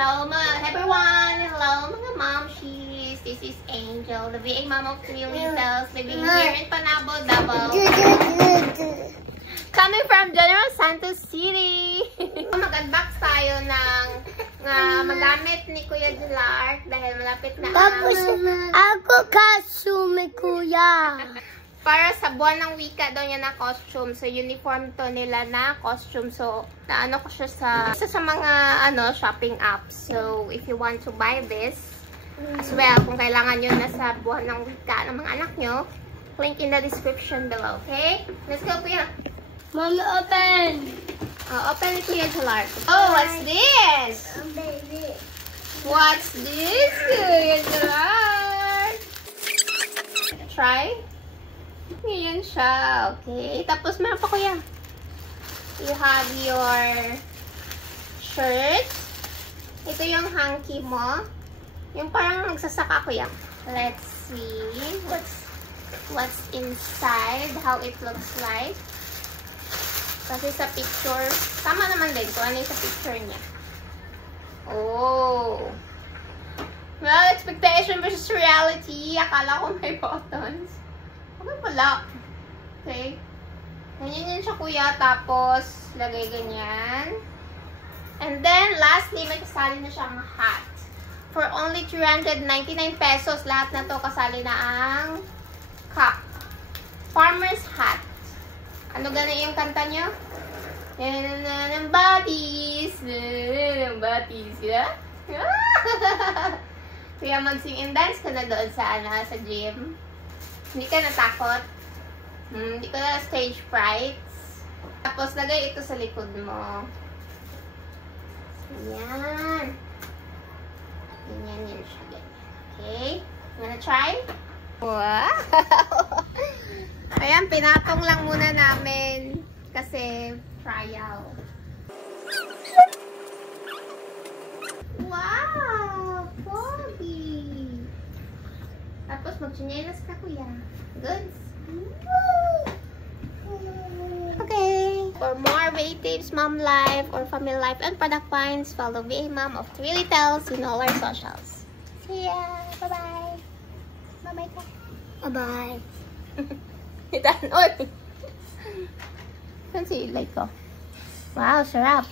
Hello everyone! Hello mga momshies! This is Angel, the VA mom of 3 littles, living here in Panabo, Davao. Coming from General Santos City. Mag-unbox tayo ng magamit ni Kuya Clark dahil malapit na Tapos ako kasume kuya. Para sa buwan ng wika daw niya na costume. So, uniform to nila na costume. So, naano ko siya sa mga shopping apps. So, if you want to buy this, as well, kung kailangan nyo na sa buwan ng wika ng mga anak nyo, link in the description below, okay? Let's go, Kuya. Mommy, open! Open it, Kuya Clark. Oh, what's this? Baby. What's this, Kuya Clark? Try? Ngayon siya. Okay. Tapos meron pa, Kuya. You have your shirt. Ito yung hanky mo. Yung parang nagsasaka, Kuya. Let's see. What's inside. How it looks like. Kasi sa picture, tama naman din kung ano yung sa picture niya. Oh. Well, expectation versus reality. Akala ko may buttons. Okay pala. Okay. Ganyan yun siya, Kuya. Tapos, lagay ganyan. And then, lastly, may kasali na siyang hat. For only 399 pesos, lahat na to kasali na ang cap. Farmer's hat. Ano ganun yung kanta nyo? Ng bodies. Ng bodies. Yeah? Kaya mag-sing and dance ka na doon sa gym. Hindi ka natakot. Hindi ka na stage fright. Tapos, lagay ito sa likod mo. Ayan. Ganyan yun siya. Okay? Wanna try? Wow! Ayan, pinatong lang muna namin. Kasi, trial. Wow! Pogi! Tapos, mag-chinelas ka, Kuya. Goods. Okay. For more VA tips, mom life, or family life and product finds, follow VA Mom of 3 Littles in all our socials. See ya! Bye-bye! Bye-bye ka! Bye-bye. Itan, oy! Saan si ilay ko? Wow, sarap!